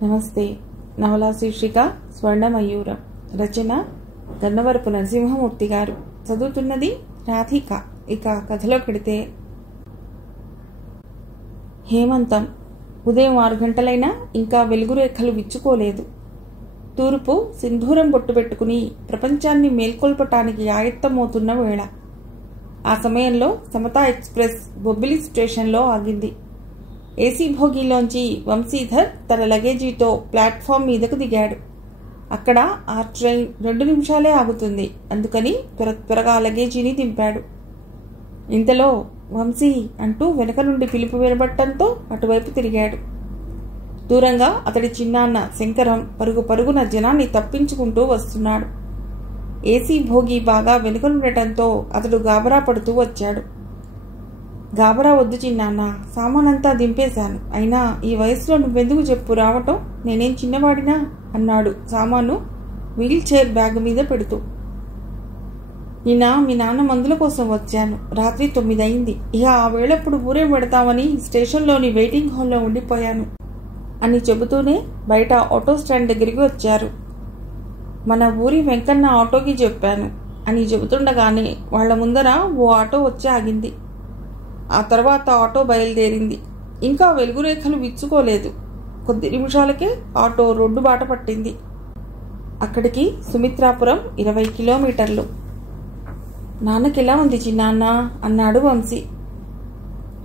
నమస్తే. నవలా శీర్షిక స్వర్ణమయూరం. రచన గన్నవరపు నరసింహమూర్తి గారు. చదువుతున్నది రాధిక. ఇక కథలో పెడితే, హేమంతం. ఉదయం 6 గంటలైనా ఇంకా వెలుగురేఖలు విచ్చుకోలేదు. తూర్పు సింధూరం బొట్టు పెట్టుకుని ప్రపంచాన్ని మేల్కొల్పటానికి ఆయత్తమవుతున్న వేళ. ఆ సమయంలో సమతా ఎక్స్ప్రెస్ బొబ్బిలి స్టేషన్లో ఆగింది. ఏసీ భోగిలోంచి వంశీధర్ తన లగేజీతో ప్లాట్ఫామ్ మీదకు దిగాడు. అక్కడ ఆ ట్రైన్ 2 నిమిషాలే ఆగుతుంది. అందుకని త్వరగా లగేజీని దింపాడు. ఇంతలో వంశీ అంటూ వెనక నుండి పిలుపు వినబట్టంతో అటువైపు తిరిగాడు. దూరంగా అతడి చిన్నాన్న శంకరం పరుగున జనాన్ని తప్పించుకుంటూ వస్తున్నాడు. ఏసీ భోగి బాగా వెనుకనుండటంతో అతడు గాబరా పడుతూ వచ్చాడు. గాబరా వద్దు చిన్నాన్న, సామానంతా దింపేశాను. అయినా ఈ వయసులో నువ్వెందుకు చెప్పు రావటం? నేనేం చిన్నవాడినా అన్నాడు సామాను వీల్ చైర్ బ్యాగ్ మీద పెడుతూ. నిన్న మీ నాన్న మందుల కోసం వచ్చాను. రాత్రి 9 అయింది. ఇక ఆ వేళప్పుడు ఊరే పెడతామని స్టేషన్లోని వెయిటింగ్ హాల్లో ఉండిపోయాను అని చెబుతూనే బయట ఆటో స్టాండ్ దగ్గరికి వచ్చారు. మన ఊరి వెంకన్న ఆటోకి చెప్పాను అని చెబుతుండగానే వాళ్ల ముందర ఓ ఆటో వచ్చి ఆగింది. ఆ తర్వాత ఆటో బయలుదేరింది. ఇంకా వెలుగురేఖలు విచ్చుకోలేదు. కొద్ది నిమిషాలకే ఆటో రోడ్డు బాట పట్టింది. అక్కడికి సుమిత్రాపురం 20 కిలోమీటర్లు. నాన్నకెలా ఉంది చిన్నాన్న అన్నాడు వంశీ.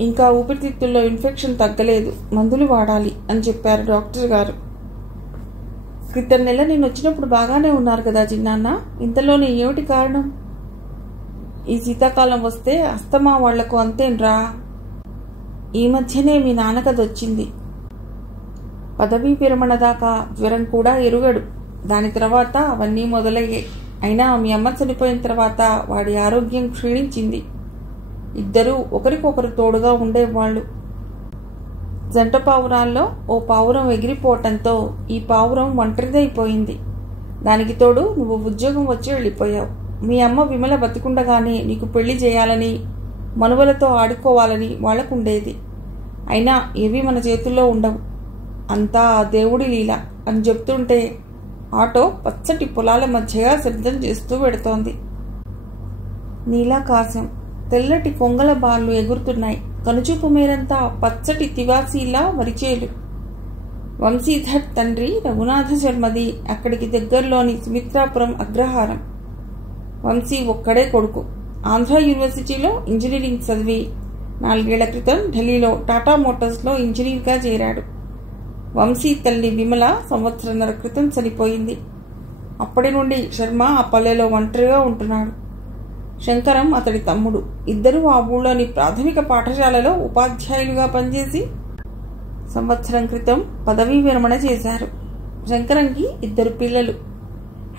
ఇంకా ఊపిరితిత్తుల్లో ఇన్ఫెక్షన్ తగ్గలేదు, మందులు వాడాలి అని చెప్పారు డాక్టర్ గారు. క్రితం నెల నేను వచ్చినప్పుడు బాగానే ఉన్నారు కదా చిన్నాన్న, ఇంతలోనే ఏమిటి కారణం? ఈ శీతాకాలం వస్తే అస్తమా వాళ్లకు అంతేన్రా. ఈ మధ్యనే మీ నాన్నకదొచ్చింది. పదవీ విరమణ దాకా జ్వరం కూడా ఎరుగడు. దాని తర్వాత అవన్నీ మొదలయ్యాయి. అయినా మీ అమ్మ చనిపోయిన తర్వాత వాడి ఆరోగ్యం క్షీణించింది. ఇద్దరూ ఒకరికొకరు తోడుగా ఉండేవాళ్లు. జంట పావురాల్లో ఓ పావురం ఎగిరిపోవటంతో ఈ పావురం ఒంటరిదైపోయింది. దానికి తోడు నువ్వు ఉద్యోగం వచ్చి వెళ్ళిపోయావు. మీ అమ్మ విమల బతికుండగానే నీకు పెళ్లి చేయాలని, మనువలతో ఆడుకోవాలని వాళ్లకుండేది. అయినా ఏవి మన చేతుల్లో ఉండవు. అంతా దేవుడి లీల అని చెప్తుంటే ఆటో పచ్చటి పొలాల మధ్యగా శబ్దం చేస్తూ పెడుతోంది. నీలాకాశం, తెల్లటి కొంగల బాళ్ళు ఎగురుతున్నాయి. కనుచూపు మేరంతా పచ్చటి తివాసీలా వరిచేలు. వంశీధర్ తండ్రి రఘునాథ శర్మది అక్కడికి దగ్గరలోని సుమిత్రాపురం అగ్రహారం. వంశీ ఒక్కడే కొడుకు. ఆంధ్ర యూనివర్సిటీలో ఇంజనీరింగ్ చదివి 4 ఏళ్ల క్రితం ఢిల్లీలో టాటా మోటార్స్లో ఇంజనీర్గా చేరాడు. వంశీ తల్లి విమల 1.5 సంవత్సరాల క్రితం చనిపోయింది. అప్పటి నుండి శర్మ ఆ పల్లెలో ఒంటరిగా ఉంటున్నాడు. శంకరం అతడి తమ్ముడు. ఇద్దరూ ఆ ఊళ్ళోని ప్రాథమిక పాఠశాలలో ఉపాధ్యాయులుగా పనిచేసి 1 సంవత్సరం క్రితం పదవీ విరమణ చేశారు. శంకరంకి 2 పిల్లలు.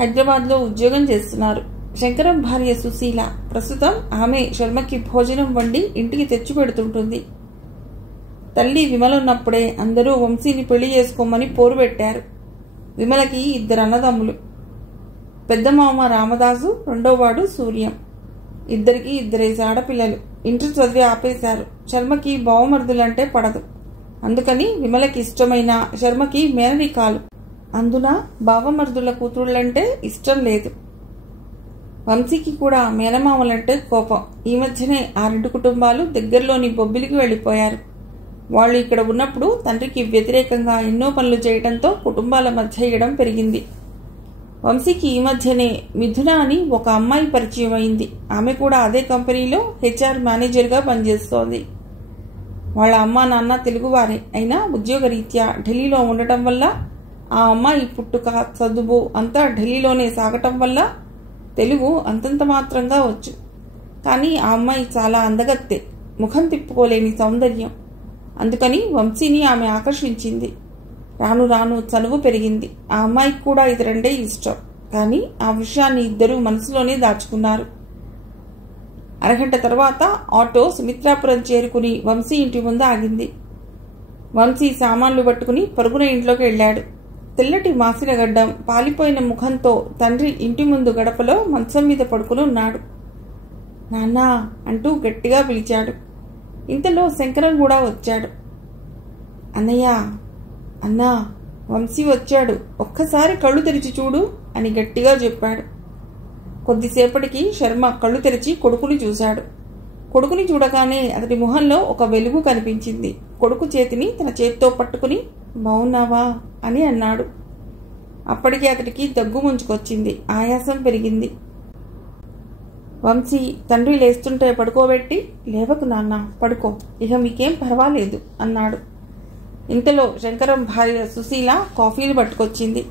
హైదరాబాద్లో ఉద్యోగం చేస్తున్నారు. శంకరం భార్య సుశీల. ప్రస్తుతం ఆమె శర్మకి భోజనం వండి ఇంటికి తెచ్చి పెడుతుంటుంది. తల్లి విమలున్నప్పుడే అందరూ వంశీని పెళ్లి చేసుకోమని పోరు పెట్టారు. విమలకి 2 అన్నదమ్ములు. పెద్ద మామ రామదాసు, రెండోవాడు సూర్యం. ఇద్దరికి 2 ఆడపిల్లలు. ఇంటర్ చదివి ఆపేశారు. శర్మకి బావమరుదులంటే పడదు. అందుకని విమలకి ఇష్టమైన శర్మకి మేనరికాలు. అందున బావమరుదుల కూతుళ్ళంటే ఇష్టం లేదు. వంశీకి కూడా మేనమామలంటే కోపం. ఈ మధ్యనే 6 కుటుంబాలు దగ్గరలోని బొబ్బిలికి వెళ్లిపోయారు. వాళ్ళు ఇక్కడ ఉన్నప్పుడు తండ్రికి వ్యతిరేకంగా ఎన్నో పనులు చేయడంతో కుటుంబాల మధ్య ఎడం పెరిగింది. వంశీకి ఈ మధ్యనే మిథున అని ఒక అమ్మాయి పరిచయం అయింది. ఆమె కూడా అదే కంపెనీలో HR మేనేజర్గా పనిచేస్తోంది. వాళ్ళ అమ్మా నాన్న తెలుగువారే. అయినా ఉద్యోగరీత్యా ఢిల్లీలో ఉండటం వల్ల ఆ అమ్మాయి పుట్టుక, చదువు అంతా ఢిల్లీలోనే సాగటం వల్ల తెలుగు అంతంత మాత్రంగా వచ్చు. కానీ ఆ అమ్మాయి చాలా అందగత్తె, ముఖం తిప్పుకోలేని సౌందర్యం. అందుకని వంశీని ఆమె ఆకర్షించింది. రాను రాను చనువు పెరిగింది. ఆ అమ్మాయికి కూడా ఇతరంటే ఇష్టం. కానీ ఆ విషయాన్ని ఇద్దరూ మనసులోనే దాచుకున్నారు. అరగంట తర్వాత ఆటో సుమిత్రాపురం చేరుకుని వంశీ ఇంటి ముందు ఆగింది. వంశీ సామాన్లు పట్టుకుని పరుగున ఇంట్లోకి వెళ్ళాడు. తెల్లటి మాసిన గడ్డం, పాలిపోయిన ముఖంతో తండ్రి ఇంటి ముందు గడపలో మంచం మీద పడుకుని ఉన్నాడు. నాన్నా అంటూ గట్టిగా పిలిచాడు. ఇంతలో శంకరం కూడా వచ్చాడు. అన్నయ్య అన్నా వంశీ వచ్చాడు, ఒక్కసారి కళ్ళు తెరిచి చూడు అని గట్టిగా చెప్పాడు. కొద్దిసేపటికి శర్మ కళ్ళు తెరిచి కొడుకుని చూశాడు. కొడుకుని చూడగానే అతడి మొహంలో ఒక వెలుగు కనిపించింది. కొడుకు చేతిని తన చేతితో పట్టుకుని బావున్నావా అని అన్నాడు. అప్పటికే అతడికి దగ్గు ముంచుకొచ్చింది, ఆయాసం పెరిగింది. వంశీ తండ్రి లేస్తుంటే పడుకోబెట్టి, లేవకు నాన్న, పడుకో, ఇక మీకేం పర్వాలేదు అన్నాడు. ఇంతలో శంకరం భార్య సుశీల కాఫీలు పట్టుకొచ్చింది.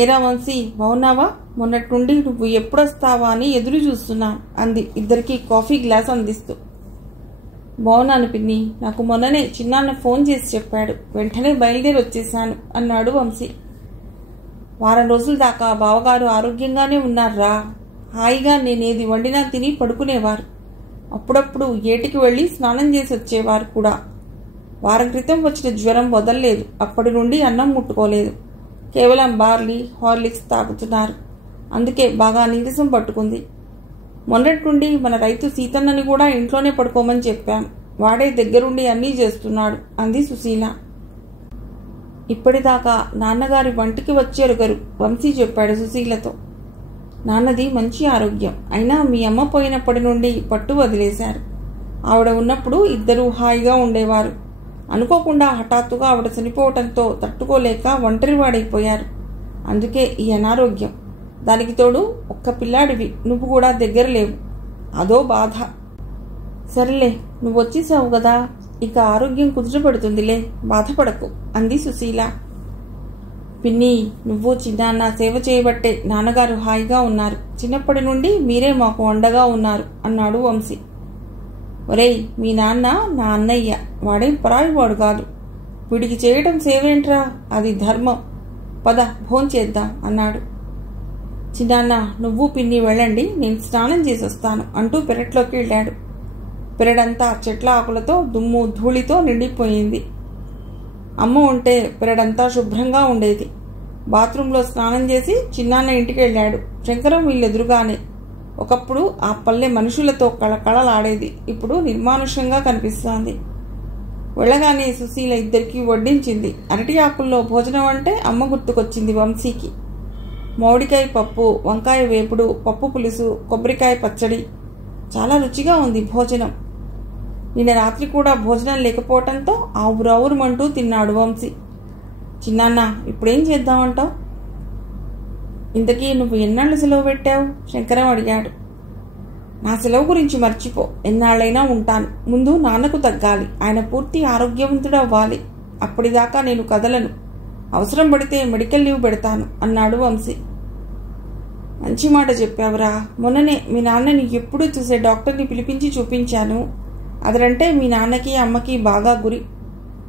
ఏరా వంశీ, బావున్నావా? మొన్నటి నుండి నువ్వు ఎప్పుడొస్తావా అని ఎదురు చూస్తున్నా అంది ఇద్దరికి కాఫీ గ్లాస్ అందిస్తూ. బావున్నాను పిన్ని, నాకు మొన్ననే చిన్నాన్న ఫోన్ చేసి చెప్పాడు, వెంటనే బయలుదేరి వచ్చేశాను అన్నాడు వంశీ. వారం రోజుల దాకా బావగారు ఆరోగ్యంగానే ఉన్నారా? హాయిగా నేనేది వండినా తిని పడుకునేవారు. అప్పుడప్పుడు ఏటికి వెళ్ళి స్నానం చేసి వచ్చేవారు కూడా. వారం క్రితం వచ్చిన జ్వరం వదల్లేదు. అప్పటి నుండి అన్నం ముట్టుకోలేదు. కేవలం బార్లీ, హార్లిక్స్ తాగుతున్నారు. అందుకే బాగా నీరసం పట్టుకుంది. మొన్నటి నుండి మన రైతు సీతన్నని కూడా ఇంట్లోనే పడుకోమని చెప్పాం. వాడే దగ్గరుండి అన్నీ చేస్తున్నాడు అంది సుశీల. ఇప్పటిదాకా నాన్నగారి వంటికి వచ్చేరుగరు వంశీ చెప్పాడు సుశీలతో. నాన్నది మంచి ఆరోగ్యం, అయినా మీ అమ్మ పోయినప్పటి నుండి పట్టు వదిలేశారు. ఆవిడ ఉన్నప్పుడు ఇద్దరూ హాయిగా ఉండేవారు. అనుకోకుండా హఠాత్తుగా ఆవిడ చనిపోవటంతో తట్టుకోలేక ఒంటరివాడైపోయారు. అందుకే ఈ అనారోగ్యం. దానికి తోడు ఒక్క పిల్లాడివి, నువ్వు కూడా దగ్గర లేవు. అదో బాధ. సరేలే, నువ్వు వచ్చేసావు కదా, ఇక ఆరోగ్యం కుదుటపడుతుందిలే, బాధపడకు అంది సుశీల. పిన్ని, నువ్వు చిన్నాన్న సేవ చేయబట్టే నాన్నగారు హాయిగా ఉన్నారు. చిన్నప్పటి నుండి మీరే మాకు అండగా ఉన్నారు అన్నాడు వంశీ. ఒరేయ్, మీ నాన్న నా అన్నయ్య, వాడేం పరాయివాడు కాదు. వీడికి చేయటం సేవేంట్రా, అది ధర్మం. పద భోంచేద్దాం అన్నాడు. చిన్నాన్న, నువ్వు పిన్ని వెళ్ళండి, నేను స్నానం చేసి వస్తాను అంటూ పెరట్లోకి వెళ్ళాడు. పెరడంతా చెట్ల ఆకులతో దుమ్ము ధూళితో నిండిపోయింది. అమ్మ ఉంటే పెరడంతా శుభ్రంగా ఉండేది. బాత్రూంలో స్నానం చేసి చిన్నాన్న ఇంటికి వెళ్ళాడు. శంకరం వీళ్ళెదురుగానే. ఒకప్పుడు ఆ పల్లె మనుషులతో కళకళలాడేది, ఇప్పుడు నిర్మానుష్యంగా కనిపిస్తోంది. వెళ్ళగానే సుశీల ఇద్దరికీ వడ్డించింది. అరటి ఆకుల్లో భోజనం అంటే అమ్మ గుర్తుకొచ్చింది వంశీకి. మామిడికాయ పప్పు, వంకాయ వేపుడు, పప్పు పులుసు, కొబ్బరికాయ పచ్చడి, చాలా రుచిగా ఉంది భోజనం. నిన్న రాత్రి కూడా భోజనం లేకపోవటంతో ఆవురావురమంటూ తిన్నాడు వంశీ. చిన్నాన్న, ఇప్పుడేం చేద్దామంటావు? ఇంతకీ నువ్వు ఎన్నాళ్ళు సెలవు పెట్టావు? శంకరం అడిగాడు. నా సెలవు గురించి మర్చిపో, ఎన్నాళ్ళైనా ఉంటాను. ముందు నాన్నకు తగ్గాలి, ఆయన పూర్తి ఆరోగ్యవంతుడు అవ్వాలి. అప్పటిదాకా నేను కదలను. అవసరం పడితే మెడికల్ లీవ్ పెడతాను అన్నాడు వంశీ. మంచి మాట చెప్పావురా. మొన్ననే మీ నాన్నని ఎప్పుడూ చూసే డాక్టర్ని పిలిపించి చూపించాను. అతడంటే మీ నాన్నకి అమ్మకి బాగా గురి.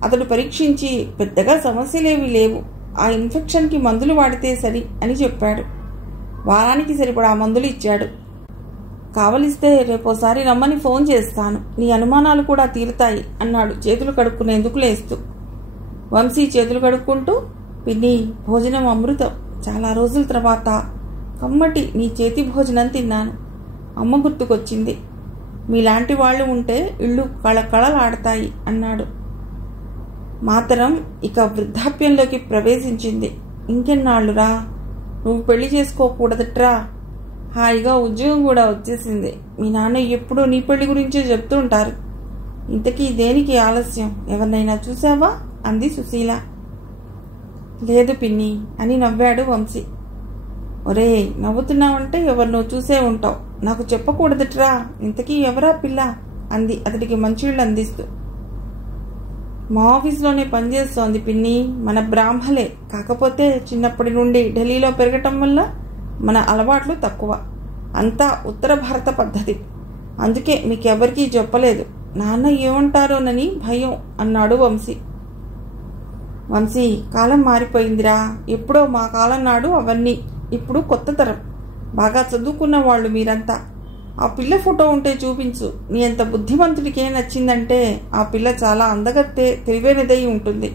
అతడు పరీక్షించి పెద్దగా సమస్యలేవి లేవు, ఆ ఇన్ఫెక్షన్కి మందులు వాడితే సరి అని చెప్పాడు. వారానికి సరిపడా మందులు ఇచ్చాడు. కావలిస్తే రేపోసారి రమ్మని ఫోన్ చేస్తాను, నీ అనుమానాలు కూడా తీరుతాయి అన్నాడు చేతులు కడుక్కునేందుకు లేస్తూ. వంశీ చేతులు కడుక్కుంటూ, పిన్ని, భోజనం అమృతం. చాలా రోజుల తర్వాత కమ్మటి నీ చేతి భోజనం తిన్నాను. అమ్మ గుర్తుకొచ్చింది. మీలాంటి వాళ్ళు ఉంటే ఇళ్ళు కళకళలాడతాయి అన్నాడు. మాతరం ఇక వృద్ధాప్యంలోకి ప్రవేశించింది. ఇంకెన్నాళ్ళురా, నువ్వు పెళ్లి చేసుకోకూడదట్రా. హాయిగా ఉద్యోగం కూడా వచ్చేసింది. మీ నాన్న ఎప్పుడూ నీ పెళ్లి గురించే చెప్తూ ఉంటారు. ఇంతకీ దేనికి ఆలస్యం? ఎవరినైనా చూసావా అంది సుశీల. లేదు పిన్ని అని నవ్వాడు వంశీ. ఒరే, నవ్వుతున్నావంటే ఎవరినో చూసే ఉంటావు. నాకు చెప్పకూడదట్రా. ఇంతకీ ఎవరా పిల్ల అంది అతడికి మంచిళ్ళు అందిస్తూ. మా ఆఫీస్లోనే పనిచేస్తోంది పిన్ని, మన బ్రాహ్మలే. కాకపోతే చిన్నప్పటి నుండి ఢిల్లీలో పెరగటం వల్ల మన అలవాట్లు తక్కువ. అంతా ఉత్తర భారత పద్ధతి. అందుకే మీకెవరికీ చెప్పలేదు. నాన్న ఏమంటారోనని భయం అన్నాడు వంశీ. వంశీ, కాలం మారిపోయిందిరా. ఎప్పుడో మా కాలం నాడు అవన్నీ. ఇప్పుడు కొత్త తరం. బాగా చదువుకున్న వాళ్ళు మీరంతా. ఆ పిల్ల ఫోటో ఉంటే చూపించు. నీ అంత బుద్ధిమంతుడికే నచ్చిందంటే ఆ పిల్ల చాలా అందగత్తే, తెలివైనదై ఉంటుంది.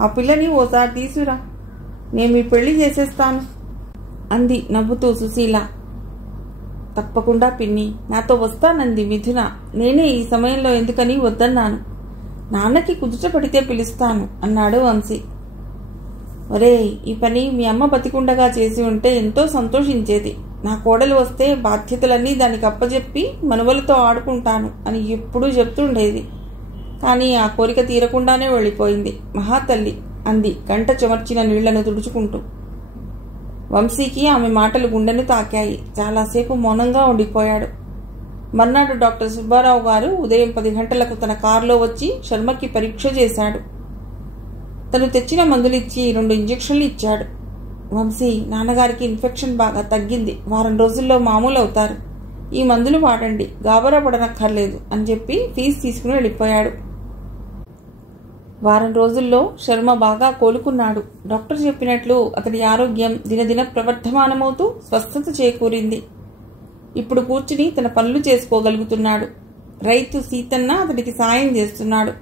ఆ పిల్లని ఓసారి తీసురా, నేను మీ పెళ్లి చేసేస్తాను అంది నవ్వుతూ సుశీల. తప్పకుండా పిన్ని, నాతో వస్తానంది మిథున. నేనే ఈ సమయంలో ఎందుకని వద్దన్నాను. నాన్నకి కుదుట పడితే పిలుస్తాను అన్నాడు వంశీ. ఒరేయ్, ఈ పని మీ అమ్మ బతికుండగా చేసి ఉంటే ఎంతో సంతోషించేది. నా కోడలు వస్తే బాధ్యతలన్నీ దానికి అప్పచెప్పి మనువలతో ఆడుకుంటాను అని ఎప్పుడూ చెప్తుండేది. కానీ ఆ కోరిక తీరకుండానే వెళ్ళిపోయింది మహాతల్లి అంది గంట చెమర్చిన నీళ్లను తుడుచుకుంటూ. వంశీకి ఆమె మాటలు గుండెను తాకాయి. చాలాసేపు మౌనంగా ఉండిపోయాడు. మర్నాడు డాక్టర్ సుబ్బారావు గారు ఉదయం 10 గంటలకు తన కారులో వచ్చి శర్మకి పరీక్ష చేశాడు. తను తెచ్చిన మందులిచ్చి 2 ఇంజెక్షన్లు ఇచ్చాడు. వంశీ, నాన్నగారికి ఇన్ఫెక్షన్ బాగా తగ్గింది, వారం రోజుల్లో మామూలు అవుతారు, ఈ మందులు వాడండి, గాబరా పడనక్కర్లేదు అని చెప్పి ఫీజు తీసుకుని వెళ్ళిపోయాడు. వారం రోజుల్లో శర్మ బాగా కోలుకున్నాడు. డాక్టర్ చెప్పినట్లు అతడి ఆరోగ్యం దినదిన ప్రవర్ధమానమవుతూ స్వస్థత చేకూరింది. ఇప్పుడు కూర్చుని తన పనులు చేసుకోగలుగుతున్నాడు. రైతు సీతన్న అతడికి సాయం చేస్తున్నాడు.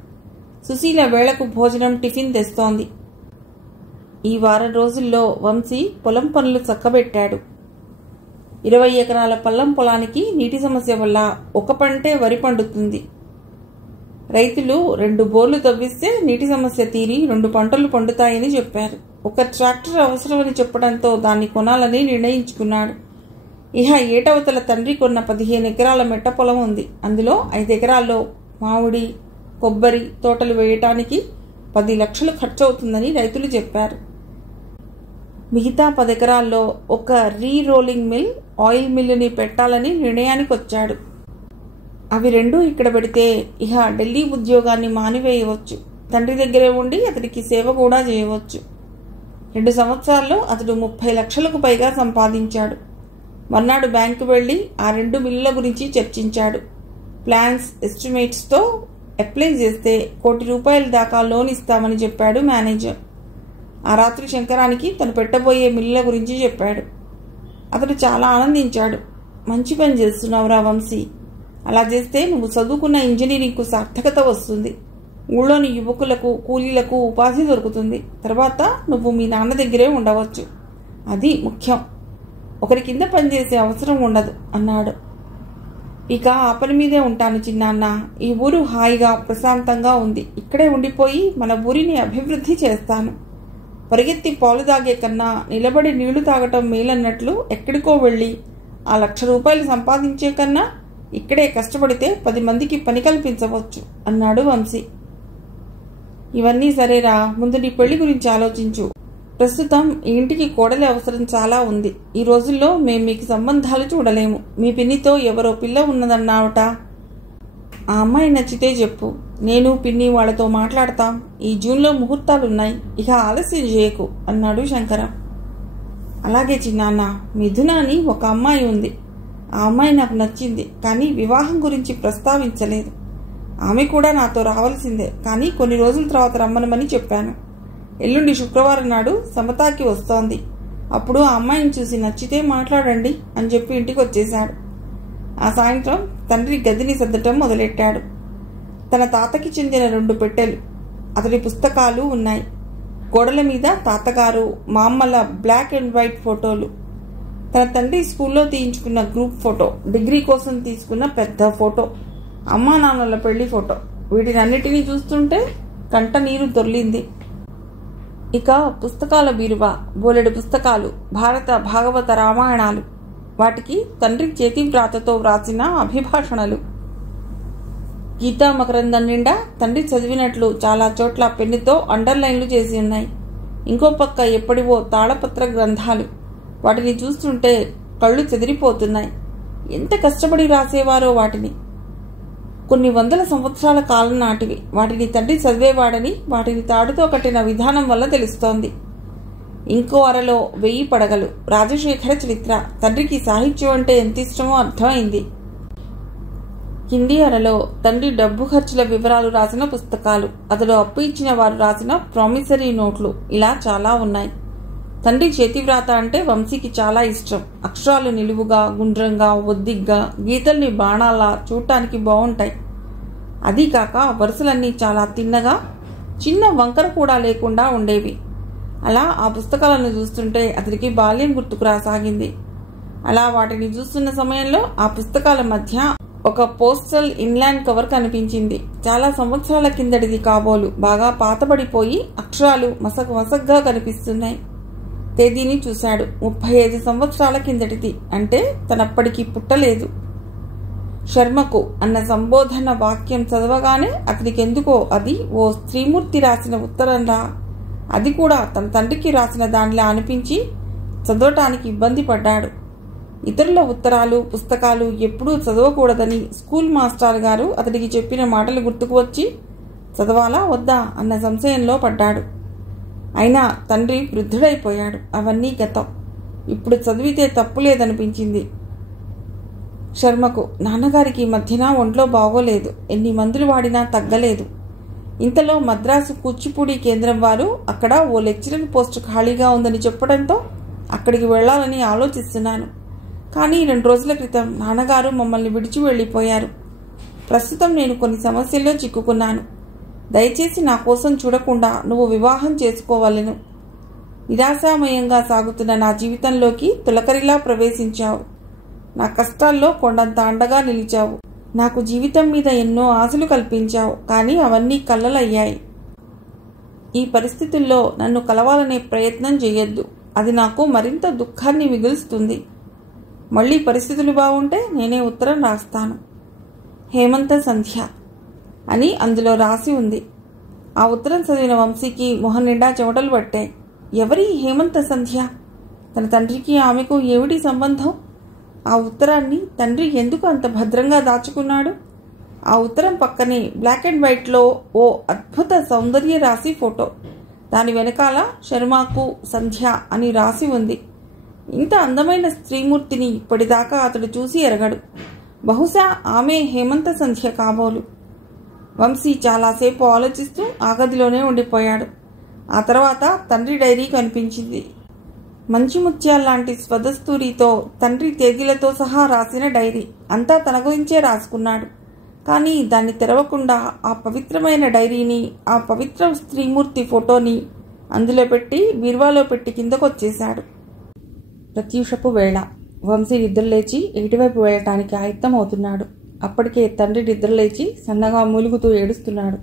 సుశీల వేళకు భోజనం టిఫిన్ తెస్తోంది. ఈ వారం రోజుల్లో వంశీ పొలం పనులు చక్కబెట్టాడు. 20 ఎకరాల పల్లం పొలానికి నీటి సమస్య వల్ల ఒక పంటే వరి పండుతుంది. రైతులు 2 బోర్లు తవ్విస్తే నీటి సమస్య తీరి 2 పంటలు పండుతాయని చెప్పారు. ఒక ట్రాక్టర్ అవసరమని చెప్పడంతో దాన్ని కొనాలని నిర్ణయించుకున్నాడు. ఇహ ఏటవతల తండ్రి కొన్న 15 ఎకరాల మెట్ట పొలం ఉంది. అందులో 5 ఎకరాల్లో మామిడి, కొబ్బరి తోటలు వేయటానికి 10 లక్షలు ఖర్చు అవుతుందని రైతులు చెప్పారు. మిగతా 10 ఎకరాల్లో ఒక రీరోలింగ్ మిల్, ఆయిల్ మిల్లుని పెట్టాలని నిర్ణయానికి వచ్చాడు. అవి 2 ఇక్కడ పెడితే ఇహ ఢిల్లీ ఉద్యోగాన్ని మానివేయవచ్చు. తండ్రి దగ్గరే ఉండి అతడికి సేవ కూడా చేయవచ్చు. 2 సంవత్సరాల్లో అతడు 30 లక్షలకు పైగా సంపాదించాడు. మర్నాడు బ్యాంకు వెళ్లి ఆ 2 మిల్లుల గురించి చర్చించాడు. ప్లాన్స్, ఎస్టిమేట్స్తో అప్లై చేస్తే ₹1 కోటి దాకా లోన్ ఇస్తామని చెప్పాడు మేనేజర్. ఆ రాత్రి శంకరానికి తను పెట్టబోయే మిల్లుల గురించి చెప్పాడు. అతడు చాలా ఆనందించాడు. మంచి పని చేస్తున్నావురా వంశీ, అలా చేస్తే నువ్వు చదువుకున్న ఇంజనీరింగ్కు సార్థకత వస్తుంది. ఊళ్ళోని యువకులకు, కూలీలకు ఉపాధి దొరుకుతుంది. తర్వాత నువ్వు మీ నాన్న దగ్గరే ఉండవచ్చు. అది ముఖ్యం. ఒకరి కింద పనిచేసే అవసరం ఉండదు అన్నాడు. ఇక ఆ పని మీదే ఉంటాను చిన్నాన్న. ఈ ఊరు హాయిగా ప్రశాంతంగా ఉంది. ఇక్కడే ఉండిపోయి మన ఊరిని అభివృద్ధి చేస్తాను. పరిగెత్తి పాలు తాగే కన్నా నిలబడి నీళ్లు తాగటం మేలన్నట్లు ఎక్కడికో వెళ్ళి ఆ ₹1,00,000 సంపాదించే కన్నా ఇక్కడే కష్టపడితే 10 మందికి పని కల్పించవచ్చు అన్నాడు వంశీ. ఇవన్నీ సరేరా, ముందు నీ పెళ్లి గురించి ఆలోచించు. ప్రస్తుతం ఈ ఇంటికి కోడలి అవసరం చాలా ఉంది. ఈ రోజుల్లో మేం మీకు సంబంధాలు చూడలేము. మీ పిన్నితో ఎవరో పిల్ల ఉన్నదన్నావట. ఆ అమ్మాయి నచ్చితే చెప్పు, నేను పిన్ని వాళ్లతో మాట్లాడతాం. ఈ జూన్లో ముహూర్తాలున్నాయి, ఇక ఆలస్యం చేయకు అన్నాడు శంకర. అలాగే చిన్నాన్న, మిథున అని ఒక అమ్మాయి ఉంది. ఆ అమ్మాయి నాకు నచ్చింది, కానీ వివాహం గురించి ప్రస్తావించలేదు. ఆమె కూడా నాతో రావాల్సిందే, కానీ కొన్ని రోజుల తర్వాత రమ్మనమని చెప్పాను. ఎల్లుండి శుక్రవారం నాడు సమతాకి వస్తోంది. అప్పుడు ఆ అమ్మాయిని చూసి నచ్చితే మాట్లాడండి అని చెప్పి ఇంటికి వచ్చేశాడు. ఆ సాయంత్రం తండ్రి గదిని సర్దటం మొదలెట్టాడు. తన తాతకి చెందిన 2 పెట్టెలు, అతడి పుస్తకాలు ఉన్నాయి. గోడల మీద తాతగారు, మా అమ్మల బ్లాక్ అండ్ వైట్ ఫోటోలు, తన తండ్రి స్కూల్లో తీయించుకున్న గ్రూప్ ఫోటో, డిగ్రీ కోసం తీసుకున్న పెద్ద ఫోటో, అమ్మా నాన్నల పెళ్లి ఫోటో. వీటినన్నిటినీ చూస్తుంటే కంట నీరు దొర్లింది. ఇక పుస్తకాల బీరువా, బోలెడు పుస్తకాలు, భారత, భాగవత, రామాయణాలు, వాటికి తండ్రి చేతి వ్రాతతో వ్రాసిన అభిభాషణలు. గీతా మకరందం నిండా తండ్రి చదివినట్లు చాలా చోట్ల పెన్నుతో అండర్లైన్లు చేసి ఉన్నాయి. ఇంకో పక్క ఎప్పటివో తాళపత్ర గ్రంథాలు. వాటిని చూస్తుంటే కళ్ళు చెదిరిపోతున్నాయి. ఎంత కష్టపడి రాసేవారో వాటిని. కొన్ని 100 సంవత్సరాల కాలం నాటివి. వాటిని తండ్రి చదివేవాడని వాటిని తాడుతో కట్టిన విధానం వల్ల తెలుస్తోంది. ఇంకో అరలో 1000 పడగలు, రాజశేఖర చరిత్ర. తండ్రికి సాహిత్యం అంటే ఎంత ఇష్టమో అర్థమైంది. కింది అరలో తండ్రి డబ్బు ఖర్చుల వివరాలు రాసిన పుస్తకాలు, అతడు అప్పు ఇచ్చిన వారు రాసిన ప్రామిసరీ నోట్లు, ఇలా చాలా ఉన్నాయి. తండ్రి చేతివ్రాత అంటే వంశీకి చాలా ఇష్టం. అక్షరాలు నిలువుగా, గుండ్రంగా, ఒద్దిగ్గా, గీతల్ని బాణాలా చూడటానికి బాగుంటాయి. అదీ కాక వరుసలన్నీ చాలా తిన్నగా, చిన్న వంకర కూడా లేకుండా ఉండేవి. అలా ఆ పుస్తకాలను చూస్తుంటే అతడికి బాల్యం గుర్తుకు రాసాగింది. అలా వాటిని చూస్తున్న సమయంలో ఆ పుస్తకాల మధ్య ఒక పోస్టల్ ఇన్లాండ్ కవర్ కనిపించింది. చాలా సంవత్సరాల కిందటిది కాబోలు. బాగా పాతబడిపోయి అక్షరాలు మసగ్గా కనిపిస్తున్నాయి. తేదీని చూశాడు. 35 సంవత్సరాల కిందటిది. అంటే తనప్పటికీ పుట్టలేదు. శర్మకు అన్న సంబోధన వాక్యం చదవగానే అతనికెందుకో అది ఓ స్త్రీమూర్తి రాసిన ఉత్తరంలా, అది కూడా తన తండ్రికి రాసిన దానిలా అనిపించి చదవటానికి ఇబ్బంది పడ్డాడు. ఇతరుల ఉత్తరాలు, పుస్తకాలు ఎప్పుడూ చదవకూడదని స్కూల్ మాస్టర్ గారు అతడికి చెప్పిన మాటలు గుర్తుకు వచ్చి చదవాలా వద్దా అన్న సంశయంలో పడ్డాడు. అయినా తండ్రి వృద్ధుడైపోయాడు. అవన్నీ గతం. ఇప్పుడు చదివితే తప్పు లేదనిపించింది శర్మకు. నాన్నగారికి మధ్యన ఒంట్లో బాగోలేదు. ఎన్ని మందులు వాడినా తగ్గలేదు. ఇంతలో మద్రాసు కూచిపూడి కేంద్రం వారు అక్కడ ఓ లెక్చరర్ పోస్టు ఖాళీగా ఉందని చెప్పడంతో అక్కడికి వెళ్లాలని ఆలోచిస్తున్నాను. కానీ 2 రోజుల క్రితం నాన్నగారు మమ్మల్ని విడిచి వెళ్ళిపోయారు. ప్రస్తుతం నేను కొన్ని సమస్యల్లో చిక్కుకున్నాను. దయచేసి నా కోసం చూడకుండా నువ్వు వివాహం చేసుకోవాలను. నిరాశామయంగా సాగుతున్న నా జీవితంలోకి తొలకరిలా ప్రవేశించావు. నా కష్టాల్లో కొండంత అండగా నిలిచావు. నాకు జీవితం మీద ఎన్నో ఆశలు కల్పించావు. కానీ అవన్నీ కల్లలయ్యాయి. ఈ పరిస్థితుల్లో నన్ను కలవాలనే ప్రయత్నం చేయొద్దు. అది నాకు మరింత దుఃఖాన్ని మిగులుస్తుంది. మళ్ళీ పరిస్థితులు బాగుంటే నేనే ఉత్తరం రాస్తాను. హేమంత సంధ్య అని అందులో రాసి ఉంది. ఆ ఉత్తరం చదివిన వంశీకి మొహం నిండా చెమటలు పట్టాయి. ఎవరి హేమంత సంధ్య? తన తండ్రికి ఆమెకు ఏమిటి సంబంధం? ఆ ఉత్తరాన్ని తండ్రి ఎందుకు అంత భద్రంగా దాచుకున్నాడు? ఆ ఉత్తరం పక్కనే బ్లాక్ అండ్ వైట్లో ఓ అద్భుత సౌందర్య రాశి ఫోటో. దాని వెనకాల శర్మకు సంధ్య అని రాసి ఉంది. ఇంత అందమైన స్త్రీమూర్తిని ఇప్పటిదాకా అతడు చూసి ఎరగడు. బహుశా ఆమె హేమంత సంధ్య కాబోలు. వంశీ చాలాసేపు ఆలోచిస్తూ ఆ గదిలోనే ఉండిపోయాడు. ఆ తర్వాత తండ్రి డైరీ కనిపించింది. మంచి ముత్యాల్లాంటి స్వదస్తూరితో తండ్రి తేదీలతో సహా రాసిన డైరీ. అంతా తన గురించే రాసుకున్నాడు. కానీ దాన్ని తెరవకుండా ఆ పవిత్రమైన డైరీని, ఆ పవిత్ర స్త్రీమూర్తి ఫోటోని అందులో పెట్టి బీర్వాలో పెట్టి కిందకొచ్చేశాడు. ప్రత్యూషపు వేళ. వంశీ నిద్రలేచి ఇంటివైపు వెళ్ళటానికి ఆయత్తం అవుతున్నాడు. అప్పటికే తండ్రి నిద్రలేచి సన్నగా మూలుగుతూ ఏడుస్తున్నాడు.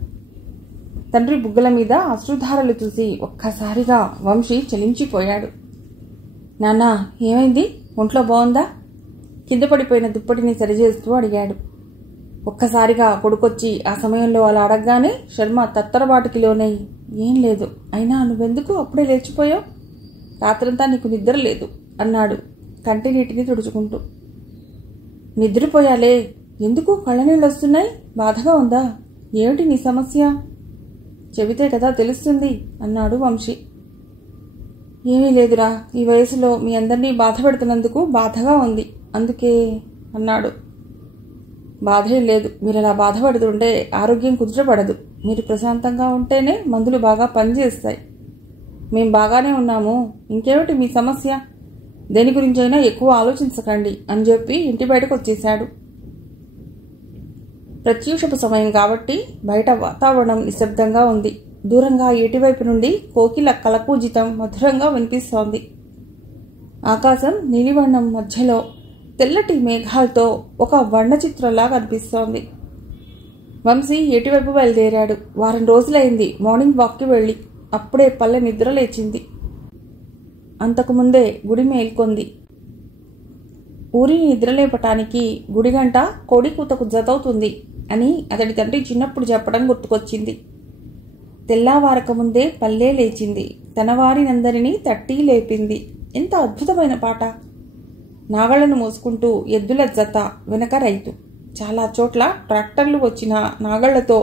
తండ్రి బుగ్గల మీద అశ్రుధారలు చూసి ఒక్కసారిగా వంశీ చలించిపోయాడు. నాన్నా, ఏమైంది? ఒంట్లో బాగుందా? కింద పడిపోయిన దుప్పటిని సరిచేస్తూ అడిగాడు. ఒక్కసారిగా కొడుకొచ్చి ఆ సమయంలో అలా అడగగానే శర్మ తత్తరబాటుకి లోనై, ఏం లేదు, అయినా నువ్వెందుకు అప్పుడే లేచిపోయావు? రాత్రంతా నీకు నిద్ర లేదు అన్నాడు కంటి నీటిని తుడుచుకుంటూ. నిద్రపోయాలే. ఎందుకు కళ్ళనీళ్ళు వస్తున్నాయి? బాధగా ఉందా? ఏమిటి నీ సమస్య? చెబితే కదా తెలుస్తుంది అన్నాడు వంశీ. ఏమీ లేదురా, ఈ వయసులో మీ అందరినీ బాధ పెడుతున్నందుకు బాధగా ఉంది, అందుకే అన్నాడు. బాధేం లేదు. మీరు అలా బాధపడుతుంటే ఆరోగ్యం కుదుటపడదు. మీరు ప్రశాంతంగా ఉంటేనే మందులు బాగా పనిచేస్తాయి. మేం బాగానే ఉన్నాము. ఇంకేమిటి మీ సమస్య? దేని గురించైనా ఎక్కువ ఆలోచించకండి అని చెప్పి ఇంటి బయటకు వచ్చేశాడు. ప్రత్యూషపు సమయం కాబట్టి బయట వాతావరణం నిశ్శబ్దంగా ఉంది. దూరంగా ఏటివైపు నుండి కోకిల కలకూజితం మధురంగా వినిపిస్తోంది. ఆకాశం నీలివర్ణం మధ్యలో తెల్లటి మేఘాలతో ఒక వర్ణచిత్రంలా కనిపిస్తోంది. వంశీ ఏటివైపు బయలుదేరాడు. వారం రోజులైంది మార్నింగ్ వాక్కి వెళ్ళి. అప్పుడే పల్లె నిద్ర లేచింది. అంతకుముందే గుడి మేల్కొంది. ఊరిని నిద్రలేపటానికి గుడిగంట కోడి కూతకు జతవుతుంది అని అతడి తండ్రి చిన్నప్పుడు చెప్పడం గుర్తుకొచ్చింది. తెల్లవారక ముందే పల్లె లేచింది. తన వారినందరినీ తట్టి లేపింది. ఎంత అద్భుతమైన పాట! నాగళ్లను మోసుకుంటూ ఎద్దుల జత, వెనక రైతు. చాలా చోట్ల ట్రాక్టర్లు వచ్చిన నాగళ్లతో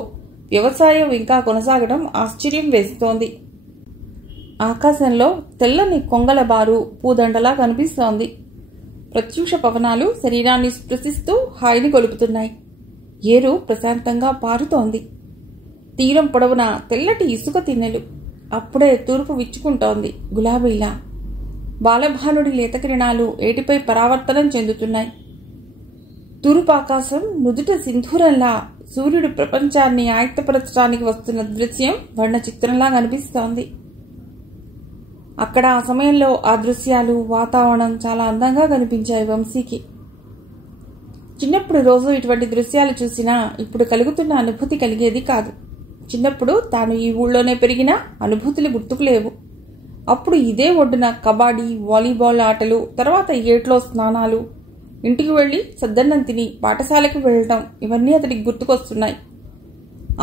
వ్యవసాయం ఇంకా కొనసాగడం ఆశ్చర్యం వేస్తోంది. ఆకాశంలో తెల్లని కొంగల బారు పూదండలా కనిపిస్తోంది. ప్రత్యూష పవనాలు శరీరాన్ని స్పృశిస్తూ హాయిని గొలుపుతున్నాయి. ఏరు ప్రశాంతంగా పారుతోంది. తీరం పొడవున తెల్లటి ఇసుక తిన్నెలు. అప్పుడే తూర్పు విచ్చుకుంటోంది గులాబీలా. బాలభానుడి లేత కిరణాలు ఏటిపై పరావర్తనం చెందుతున్నాయి. తూర్పు ఆకాశం నుదుట సింధూరంలా సూర్యుడు ప్రపంచాన్ని ఆయత్తపరచడానికి వస్తున్న దృశ్యం వర్ణ చిత్రంలా కనిపిస్తోంది. అక్కడ ఆ సమయంలో ఆ దృశ్యాలు, వాతావరణం చాలా అందంగా కనిపించాయి వంశీకి. చిన్నప్పుడు రోజు ఇటువంటి దృశ్యాలు చూసినా ఇప్పుడు కలుగుతున్న అనుభూతి కలిగేది కాదు. చిన్నప్పుడు తాను ఈ ఊళ్ళోనే పెరిగినా అనుభూతులు గుర్తుకు లేవు. అప్పుడు ఇదే ఒడ్డున కబడ్డీ, వాలీబాల్ ఆటలు, తర్వాత ఏట్లో స్నానాలు, ఇంటికి వెళ్ళి సద్దన్నం తిని పాఠశాలకు వెళ్ళటం, ఇవన్నీ అతడికి గుర్తుకొస్తున్నాయి.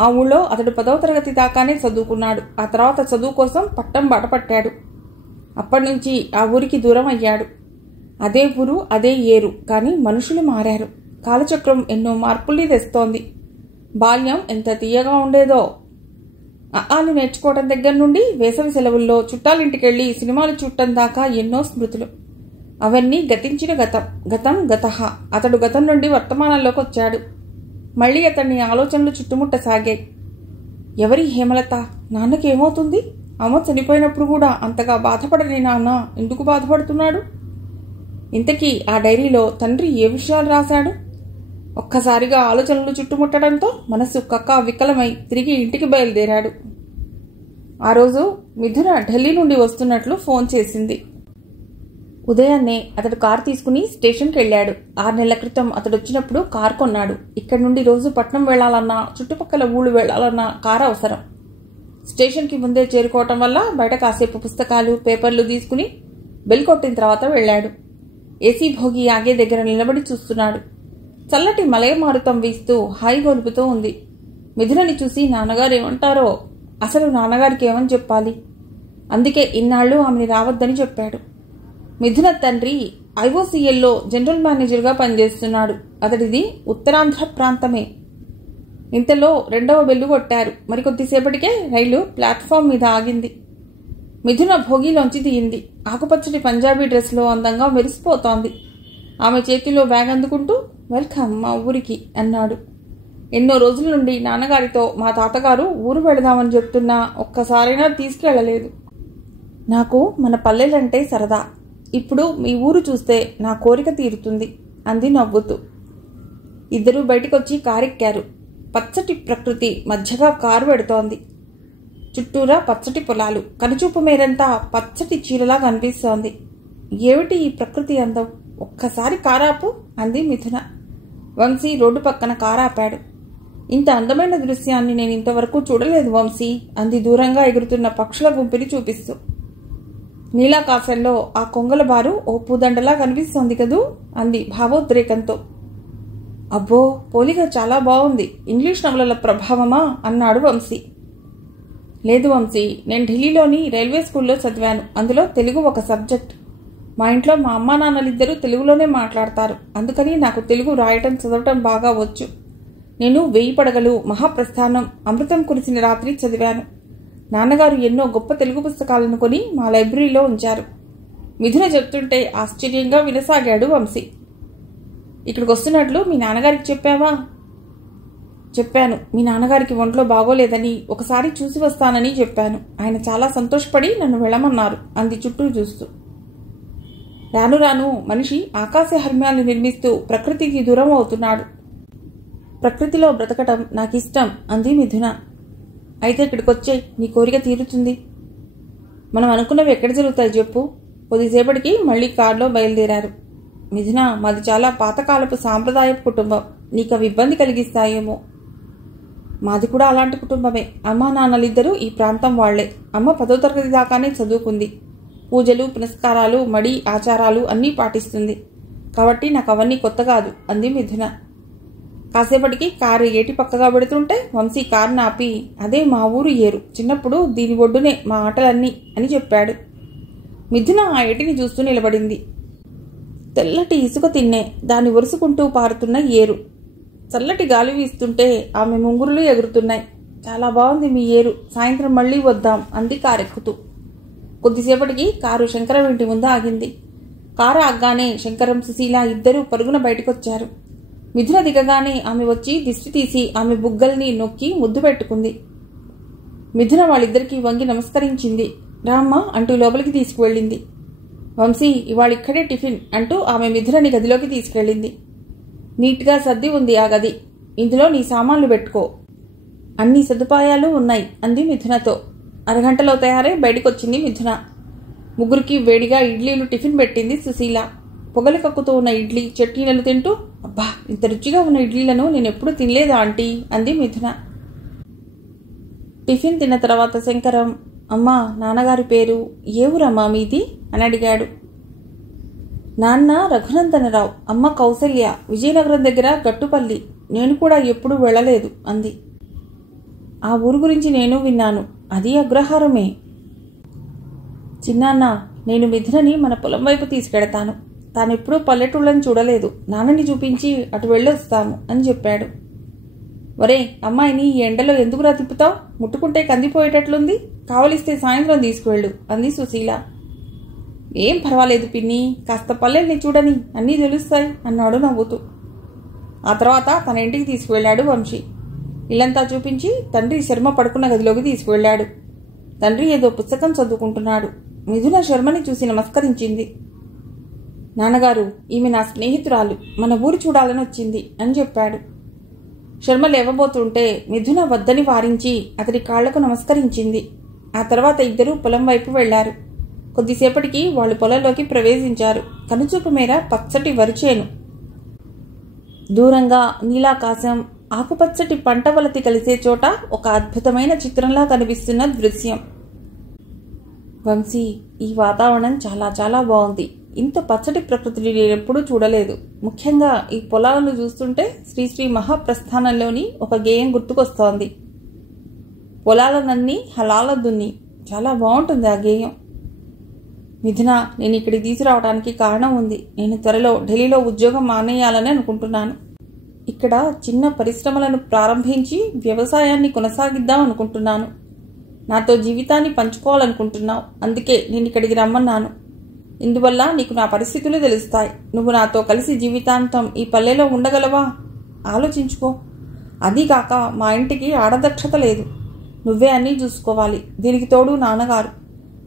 ఆ ఊళ్ళో అతడు 10వ తరగతి దాకానే చదువుకున్నాడు. ఆ తర్వాత చదువు కోసం పట్టం బాటపట్టాడు. అప్పటి నుంచి ఆ ఊరికి దూరం అయ్యాడు. అదే ఊరు, అదే ఏరు, కానీ మనుషులు మారారు. కాలచక్రం ఎన్నో మార్పుల్ని తెస్తోంది. బాల్యం ఎంత తీయగా ఉండేదో. ఆలు నేర్చుకోవడం దగ్గర నుండి వేసవి సెలవుల్లో చుట్టాలింటికెళ్ళి సినిమాలు చూడటం దాకా ఎన్నో స్మృతులు. అవన్నీ గతించిన గతం. గతం గతః. అతడు గతం నుండి వర్తమానంలోకి వచ్చాడు. మళ్లీ అతన్ని ఆలోచనలు చుట్టుముట్టసాగాయి. ఎవరి హేమలత? నాన్నకేమవుతుంది? అమ్మ చనిపోయినప్పుడు కూడా అంతగా బాధపడని నాన్న ఎందుకు బాధపడుతున్నాడు? ఇంతకీ ఆ డైరీలో తండ్రి ఏ విషయాలు రాశాడు? ఒక్కసారిగా ఆలోచనలు చుట్టుముట్టడంతో మనసు కక్కా వికలమై తిరిగి ఇంటికి బయలుదేరాడు. ఆ రోజు మిథున ఢిల్లీ నుండి వస్తున్నట్లు ఫోన్ చేసింది. ఉదయాన్నే అతడు కారు తీసుకుని స్టేషన్కి వెళ్ళాడు. 6 నెలల క్రితం అతడు వచ్చినప్పుడు కారు కొన్నాడు. ఇక్కడి నుండి రోజు పట్నం వెళ్లాలన్నా, చుట్టుపక్కల ఊళ్ళు వెళ్లాలన్నా కారు అవసరం. స్టేషన్కి ముందే చేరుకోవటం వల్ల బయట కాసేపు పుస్తకాలు, పేపర్లు తీసుకుని బెల్ కొట్టిన తర్వాత వెళ్ళాడు. ఏసీ భోగి ఆగే దగ్గర నిలబడి చూస్తున్నాడు. చల్లటి మలయ మారుతం వీస్తూ హాయి గొలుపుతూ ఉంది. మిథునని చూసి నాన్నగారు ఏమంటారో? అసలు నాన్నగారికి ఏమని చెప్పాలి? అందుకే ఇన్నాళ్ళు ఆమెని రావద్దని చెప్పాడు. మిథున తండ్రి ఐఓసీఎల్లో జనరల్ మేనేజర్గా పనిచేస్తున్నాడు. అతడిది ఉత్తరాంధ్ర ప్రాంతమే. ఇంతలో 2వ బెల్లు కొట్టారు. మరికొద్దిసేపటికే రైలు ప్లాట్ఫామ్ మీద ఆగింది. మిథున భోగిలోంచి దిగింది. ఆకుపచ్చటి పంజాబీ డ్రెస్లో అందంగా మెరిసిపోతోంది. ఆమె చేతిలో బ్యాగ్ అందుకుంటూ వెల్కమ్ మా ఊరికి అన్నాడు. ఎన్నో రోజుల నుండి నాన్నగారితో మా తాతగారు ఊరు వెళదామని చెప్తున్నా ఒక్కసారైనా తీసుకెళ్లలేదు. నాకు మన పల్లెలంటే సరదా. ఇప్పుడు మీ ఊరు చూస్తే నా కోరిక తీరుతుంది అంది నవ్వుతూ. ఇద్దరూ బయటికొచ్చి కారెక్కారు. పచ్చటి ప్రకృతి మధ్యగా కారు పెడుతోంది. చుట్టూరా పచ్చటి పొలాలు, కనుచూపు మేరంతా పచ్చటి చీరలా కనిపిస్తోంది. ఏమిటి ఈ ప్రకృతి అందం? ఒక్కసారి కారాపు అంది మిథున. వంశీ రోడ్డు పక్కన కారాపాడు. ఇంత అందమైన దృశ్యాన్ని నేను ఇంతవరకు చూడలేదు వంశీ అంది దూరంగా ఎగురుతున్న పక్షుల గుంపిని చూపిస్తూ. నీలాకాశంలో ఆ కొంగల బారు ఓ పూదండలా కనిపిస్తోంది కదూ అంది భావోద్రేకంతో. అబ్బో, పోలిక చాలా బాగుంది. ఇంగ్లీష్ నవలల ప్రభావమా అన్నాడు వంశీ. లేదు వంశీ, నేను ఢిల్లీలోని రైల్వే స్కూల్లో చదివాను. అందులో తెలుగు ఒక సబ్జెక్ట్. మా ఇంట్లో మా అమ్మా నాన్నలిద్దరూ తెలుగులోనే మాట్లాడతారు. అందుకని నాకు తెలుగు రాయటం, చదవటం బాగా వచ్చు. నేను 1000 పడగలు, మహాప్రస్థానం, అమృతం కురిసిన రాత్రి చదివాను. నాన్నగారు ఎన్నో గొప్ప తెలుగు పుస్తకాలను కొని మా లైబ్రరీలో ఉంచారు. మిథున చెప్తుంటే ఆశ్చర్యంగా వినసాగాడు వంశీ. ఇక్కడికి వస్తున్నట్లు మీ నాన్నగారికి చెప్పావా? చెప్పాను. మీ నాన్నగారికి ఒంట్లో బాగోలేదని, ఒకసారి చూసి వస్తానని చెప్పాను. ఆయన చాలా సంతోషపడి నన్ను వెళ్ళమన్నారు అంది చుట్టూ చూస్తూ. రాను రాను మనిషి ఆకాశ హర్మ్యాలు నిర్మిస్తూ ప్రకృతికి దూరం అవుతున్నాడు. ప్రకృతిలో బ్రతకటం నాకిష్టం అంది మిథున. అయితే ఇక్కడికొచ్చే, నీ కోరిక తీరుతుంది. మనం అనుకున్నవి ఎక్కడ జరుగుతాయి చెప్పు. కొద్దిసేపటికి మళ్లీ కారులో బయలుదేరారు. మిథున, మాది చాలా పాతకాలపు సాంప్రదాయపు కుటుంబం. నీకు అవి ఇబ్బంది కలిగిస్తాయేమో. మాది కూడా అలాంటి కుటుంబమే. అమ్మా నాన్నలిద్దరూ ఈ ప్రాంతం వాళ్లే. అమ్మ 10వ తరగతి దాకానే చదువుకుంది. పూజలు, పునస్కారాలు, మడి, ఆచారాలు అన్నీ పాటిస్తుంది. కాబట్టి నాకు అవన్నీ కొత్త కాదు అంది మిథున. కాసేపటికి కారు ఏటి పక్కగా పెడుతుంటే వంశీ కారును ఆపి, అదే మా ఊరు ఏరు. చిన్నప్పుడు దీని ఒడ్డునే మా ఆటలన్నీ అని చెప్పాడు. మిథున ఆ ఏటిని చూస్తూ నిలబడింది. తెల్లటి ఇసుక తిన్నే, దాన్ని ఒరుసుకుంటూ పారుతున్న ఏరు. చల్లటి గాలి వీస్తుంటే ఆమె ముంగురులు ఎగురుతున్నాయి. చాలా బాగుంది మీ ఏరు. సాయంత్రం మళ్లీ వద్దాం అంది కారెక్కుతూ. కొద్దిసేపటికి కారు శంకరం ఇంటి ముందు ఆగింది. కారు ఆగ్గానే శంకరం, సుశీల ఇద్దరూ పరుగున బయటకొచ్చారు. మిథున దిగగానే ఆమె వచ్చి దిష్టి తీసి ఆమె బుగ్గల్ని నొక్కి ముద్దు పెట్టుకుంది. మిథున వాళ్ళిద్దరికీ వంగి నమస్కరించింది. రామ్మ అంటూ లోపలికి తీసుకువెళ్ళింది. వంశీ, ఇవాళిక్కడే టిఫిన్ అంటూ ఆమె మిథునని గదిలోకి తీసుకెళ్ళింది. నీట్గా సర్ది ఉంది ఆ గది. ఇందులో నీ సామాన్లు పెట్టుకో. అన్ని సదుపాయాలు ఉన్నాయి అంది మిథునతో. అరగంటలో తయారై బయటకొచ్చింది మిథున. ముగ్గురికి వేడిగా ఇడ్లీలు టిఫిన్ పెట్టింది సుశీల. పొగలు కక్కుతూ ఉన్న ఇడ్లీ చట్నీలను తింటూ, అబ్బా, ఇంత రుచిగా ఉన్న ఇడ్లీలను నేను ఎప్పుడూ తినలేదు ఆంటీ అంది మిథున. టిఫిన్ తిన్న తర్వాత శంకరం, అమ్మా, నాన్నగారి పేరు ఏ ఊరమ్మా మీది అని అడిగాడు. నాన్న రఘునందనరావు, అమ్మ కౌసల్య, విజయనగరం దగ్గర గట్టుపల్లి. నేను కూడా ఎప్పుడూ వెళ్ళలేదు అంది. ఆ ఊరు గురించి నేను విన్నాను, అది అగ్రహారమే. చిన్నాన్న, నేను మిథునని మన పొలం వైపు తీసుకెడతాను. తానెప్పుడూ పల్లెటూళ్ళని చూడలేదు, నాన్నని చూపించి అటు వెళ్ళొస్తాము అని చెప్పాడు. ఒరే, అమ్మాయిని ఈ ఎండలో ఎందుకురా తిప్పుతావు? ముట్టుకుంటే కందిపోయేటట్లుంది, కావలిస్తే సాయంత్రం తీసుకువెళ్ళు అంది సుశీల. ఏం పర్వాలేదు పిన్ని, కాస్త పల్లెల్ని చూడని, అన్నీ తెలుస్తాయి అన్నాడు నవ్వుతూ. ఆ తర్వాత తన ఇంటికి తీసుకువెళ్ళాడు వంశీ. ఇల్లంతా చూపించి తండ్రి శర్మ పడుకున్న గదిలోకి తీసుకువెళ్ళాడు. తండ్రి ఏదో పుస్తకం చదువుకుంటున్నాడు. మిథున శర్మని చూసి నమస్కరించింది. నాన్నగారు, ఈమె నా స్నేహితురాలు, మన ఊరు చూడాలని వచ్చింది అని చెప్పాడు. శర్మ లేవబోతుంటే మిథున వద్దని వారించి అతడి కాళ్లకు నమస్కరించింది. ఆ తర్వాత ఇద్దరూ పొలం వైపు వెళ్లారు. కొద్దిసేపటికి వాళ్ళు పొలంలోకి ప్రవేశించారు. కనుచూపు మేర పచ్చటి వరిచేను, దూరంగా నీలాకాశం, ఆకుపచ్చటి పంట వలతి కలిసే చోట ఒక అద్భుతమైన చిత్రంలా కనిపిస్తున్న దృశ్యం. వంశీ, ఈ వాతావరణం చాలా చాలా బాగుంది. ఇంత పచ్చటి ప్రకృతిని నేనెప్పుడూ చూడలేదు. ముఖ్యంగా ఈ పొలాలను చూస్తుంటే శ్రీశ్రీ మహాప్రస్థానంలోని ఒక గేయం గుర్తుకొస్తోంది. పొలాలనన్నీ హలాల దున్ని. చాలా బాగుంటుంది ఆ గేయం. మిథున, నేను ఇక్కడికి తీసుకురావడానికి కారణం ఉంది. నేను త్వరలో ఢిల్లీలో ఉద్యోగం మానేయాలని అనుకుంటున్నాను. ఇక్కడ చిన్న పరిశ్రమలను ప్రారంభించి వ్యవసాయాన్ని కొనసాగిద్దాం అనుకుంటున్నాను. నాతో జీవితాన్ని పంచుకోవాలనుకుంటున్నావు, అందుకే నేను ఇక్కడికి రమ్మన్నాను. ఇందువల్ల నీకు నా పరిస్థితులు తెలుస్తాయి. నువ్వు నాతో కలిసి జీవితాంతం ఈ పల్లెలో ఉండగలవా? ఆలోచించుకో. అదీకాక మా ఇంటికి ఆడదక్షత లేదు. నువ్వే అన్నీ చూసుకోవాలి. దీనికి తోడు నాన్నగారు.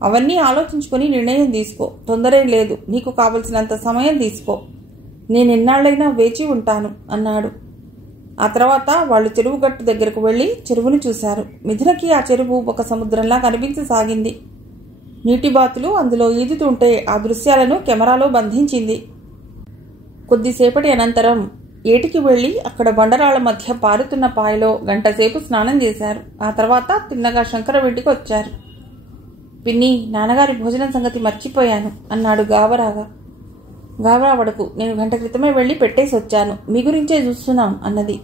అవన్నీ ఆలోచించుకొని నిర్ణయం తీసుకో. తొందరేం లేదు. నీకు కావలసినంత సమయం తీసుకో. నేనెన్నాళ్ళైనా వేచి ఉంటాను అన్నాడు. ఆ తర్వాత వాళ్ళు చెరువు గట్టు దగ్గరకు వెళ్లి చెరువును చూశారు. మిథునకి ఆ చెరువు ఒక సముద్రంలా కనిపించసాగింది. నీటి బాతులు అందులో ఈదుతుంటే ఆ దృశ్యాలను కెమెరాలో బంధించింది. కొద్దిసేపటి అనంతరం ఏటికి వెళ్లి అక్కడ బండరాళ్ల మధ్య పారుతున్న పాయలో గంటసేపు స్నానం చేశారు. ఆ తర్వాత తిన్నగా శంకరం ఇంటికి వచ్చారు. పిన్ని, నాన్నగారి భోజనం సంగతి మర్చిపోయాను అన్నాడు గాబరాగా. గాబరావడకు, నేను గంట క్రితమే వెళ్లి పెట్టేసి వచ్చాను. మీ గురించే చూస్తున్నాం అన్నది.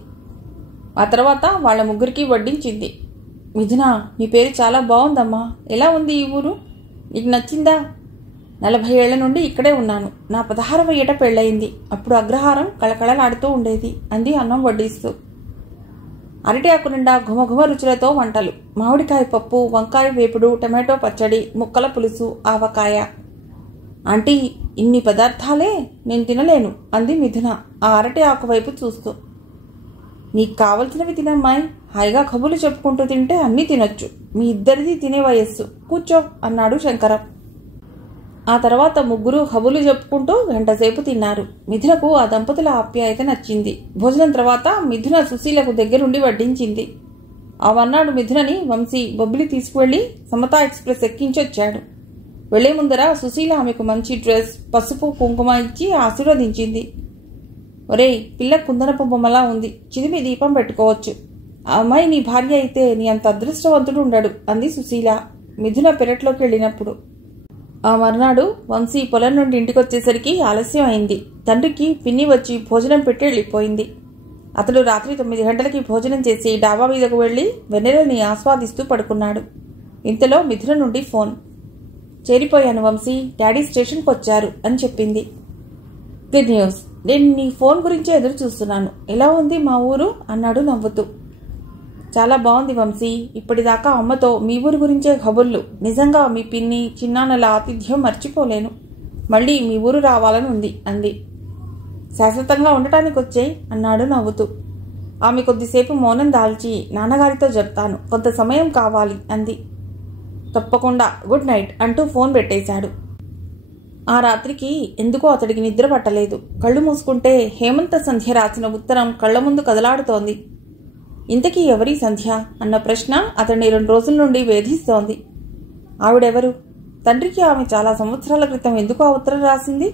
ఆ తర్వాత వాళ్ళ ముగ్గురికి వడ్డించింది. మిథున, నీ పేరు చాలా బాగుందమ్మా. ఎలా ఉంది ఈ ఊరు? నీకు నచ్చిందా? 40 ఏళ్ల నుండి ఇక్కడే ఉన్నాను. నా 16వ ఏట పెళ్ళయింది. అప్పుడు అగ్రహారం కళకళలాడుతూ ఉండేది అంది అన్నం వడ్డిస్తూ. అరటి ఆకు నిండా ఘుమఘుమ రుచులతో వంటలు, మామిడికాయ పప్పు, వంకాయ వేపుడు, టమాటో పచ్చడి, ముక్కల పులుసు, ఆవకాయ. ఆంటీ, ఇన్ని పదార్థాలే? నేను తినలేను అంది మిథున ఆ అరటి ఆకు వైపు చూస్తూ. నీకు కావలసినవి తినమ్మాయి. హాయిగా కబుర్లు చెప్పుకుంటూ తింటే అన్నీ తినొచ్చు. మీ ఇద్దరిది తినే వయస్సు. కూర్చో అన్నాడు శంకరం. ఆ తర్వాత ముగ్గురు కబుర్లు చెప్పుకుంటూ గంటసేపు తిన్నారు. మిథునకు ఆ దంపతుల ఆప్యాయత నచ్చింది. భోజనం తర్వాత మిథున సుశీలకు దగ్గరుండి వడ్డించింది. ఆ మర్నాడు మిథునని వంశీ బొబ్బిలి తీసుకువెళ్లి సమతా ఎక్స్ప్రెస్ ఎక్కించొచ్చాడు. వెళ్లే ముందర సుశీల ఆమెకు మంచి డ్రెస్, పసుపు కుంకుమ ఇచ్చి ఆశీర్వదించింది. ఒరేయ్, పిల్ల కుందనపు బొమ్మలా ఉంది. చిదిమి దీపం పెట్టుకోవచ్చు. ఆ అమ్మాయి నీ భార్య అయితే నీ అంత అదృష్టవంతుడు ఉండడు అంది సుశీల మిథున పెరట్లోకి వెళ్ళినప్పుడు. ఆ మర్నాడు వంశీ పొలం నుండి ఇంటికొచ్చేసరికి ఆలస్యం అయింది. తండ్రికి పిన్ని వచ్చి భోజనం పెట్టి వెళ్ళిపోయింది. అతడు రాత్రి 9 గంటలకి భోజనం చేసి డాబా మీదకు వెళ్లి వెన్నెలని ఆస్వాదిస్తూ పడుకున్నాడు. ఇంతలో మిథున నుండి ఫోన్. చేరిపోయాను వంశీ, డాడీ స్టేషన్కి వచ్చారు అని చెప్పింది. Good news. నేను నీ ఫోన్ గురించే ఎదురు చూస్తున్నాను. ఎలా ఉంది మా ఊరు అన్నాడు నవ్వుతూ. చాలా బాగుంది వంశీ. ఇప్పటిదాకా అమ్మతో మీ ఊరు గురించే కబుర్లు. నిజంగా మీ పిన్ని చిన్నాన్నల ఆతిథ్యం మర్చిపోలేను. మళ్ళీ మీ ఊరు రావాలని ఉంది అంది. శాశ్వతంగా ఉండటానికి వచ్చేయి అన్నాడు నవ్వుతూ. ఆమె కొద్దిసేపు మౌనం దాల్చి, నాన్నగారితో చెప్తాను, కొంత సమయం కావాలి అంది. తప్పకుండా, గుడ్ నైట్ అంటూ ఫోన్ పెట్టేశాడు. ఆ రాత్రికి ఎందుకో అతడికి నిద్ర పట్టలేదు. కళ్ళు మూసుకుంటే హేమంత సంధ్య రాసిన ఉత్తరం కళ్ల ముందు కదలాడుతోంది. ఇంతకీ ఎవరి సంధ్య అన్న ప్రశ్న అతన్ని 2 రోజుల నుండి వేధిస్తోంది. ఆవిడెవరు? తండ్రికి ఆమె చాలా సంవత్సరాల క్రితం ఎందుకు ఆ ఉత్తరం రాసింది?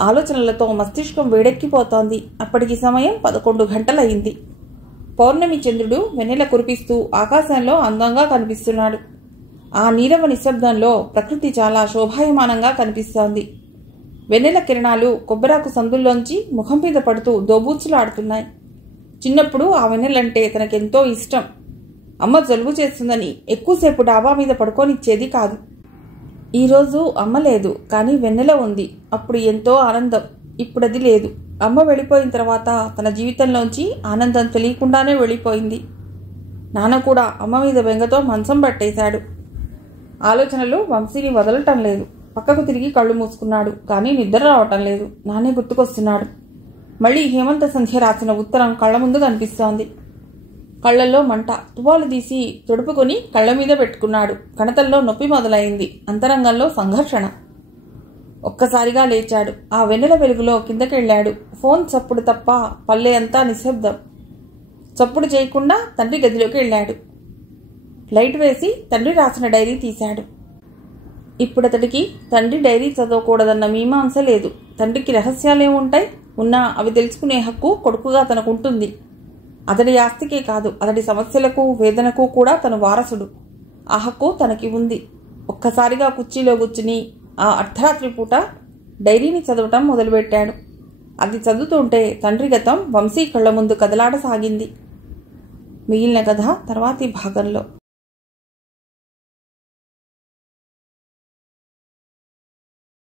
ఆలోచనలతో మస్తిష్కం వేడెక్కిపోతోంది. అప్పటికి సమయం 11 గంటలయింది. పౌర్ణమి చంద్రుడు వెన్నెల కురిపిస్తూ ఆకాశంలో అందంగా కనిపిస్తున్నాడు. ఆ నీరవ నిశ్శబ్దంలో ప్రకృతి చాలా శోభాయమానంగా కనిపిస్తోంది. వెన్నెల కిరణాలు కొబ్బరాకు సందుల్లోంచి ముఖం మీద పడుతూ దోబూచులాడుతున్నాయి. చిన్నప్పుడు ఆ వెన్నెలంటే తనకెంతో ఇష్టం. అమ్మ జలుబు చేస్తుందని ఎక్కువసేపు డాబా మీద పడుకోనిచ్చేది కాదు. ఈరోజు అమ్మ లేదు, కానీ వెన్నెల ఉంది. అప్పుడు ఎంతో ఆనందం. ఇప్పుడది లేదు. అమ్మ వెళ్ళిపోయిన తర్వాత తన జీవితంలోంచి ఆనందం తెలియకుండానే వెళ్ళిపోయింది. నాన్న కూడా అమ్మ మీద బెంగతో మంచం పట్టేశాడు. ఆలోచనలు వంశీని వదలటం లేదు. పక్కకు తిరిగి కళ్ళు మూసుకున్నాడు. కానీ నిద్ర రావటం లేదు. నానే గుర్తుకొస్తున్నాడు. మళ్ళీ హేమంత సంధ్య రాసిన ఉత్తరం కళ్ల ముందు కనిపిస్తోంది. కళ్లల్లో మంట. తువాలు తీసి తొడుపుకొని కళ్ల మీద పెట్టుకున్నాడు. కణతల్లో నొప్పి మొదలైంది. అంతరంగంలో సంఘర్షణ. ఒక్కసారిగా లేచాడు. ఆ వెన్నెల వెలుగులో కిందకెళ్ళాడు. ఫోన్ చప్పుడు తప్ప పల్లె అంతా నిశ్శబ్దం. చప్పుడు చేయకుండా తండ్రి గదిలోకి వెళ్ళాడు. లైట్ వేసి తండ్రి రాసిన డైరీ తీశాడు. ఇప్పుడతడికి తండ్రి డైరీ చదవకూడదన్న మీమాంస లేదు. తండ్రికి రహస్యాలేముంటాయి? ఉన్నా అవి తెలుసుకునే హక్కు కొడుకుగా తనకుంటుంది. అతడి ఆస్తికే కాదు, అతడి సమస్యలకు వేదనకు కూడా తను వారసుడు. ఆ హక్కు తనకి ఉంది. ఒక్కసారిగా కుర్చీలో కూర్చుని ఆ అర్ధరాత్రి పూట డైరీని చదవటం మొదలుపెట్టాడు. అది చదువుతుంటే తండ్రి గతం వంశీ కళ్ల ముందు కదలాడసాగింది. మిగిలిన కథ తర్వాతి భాగంలో.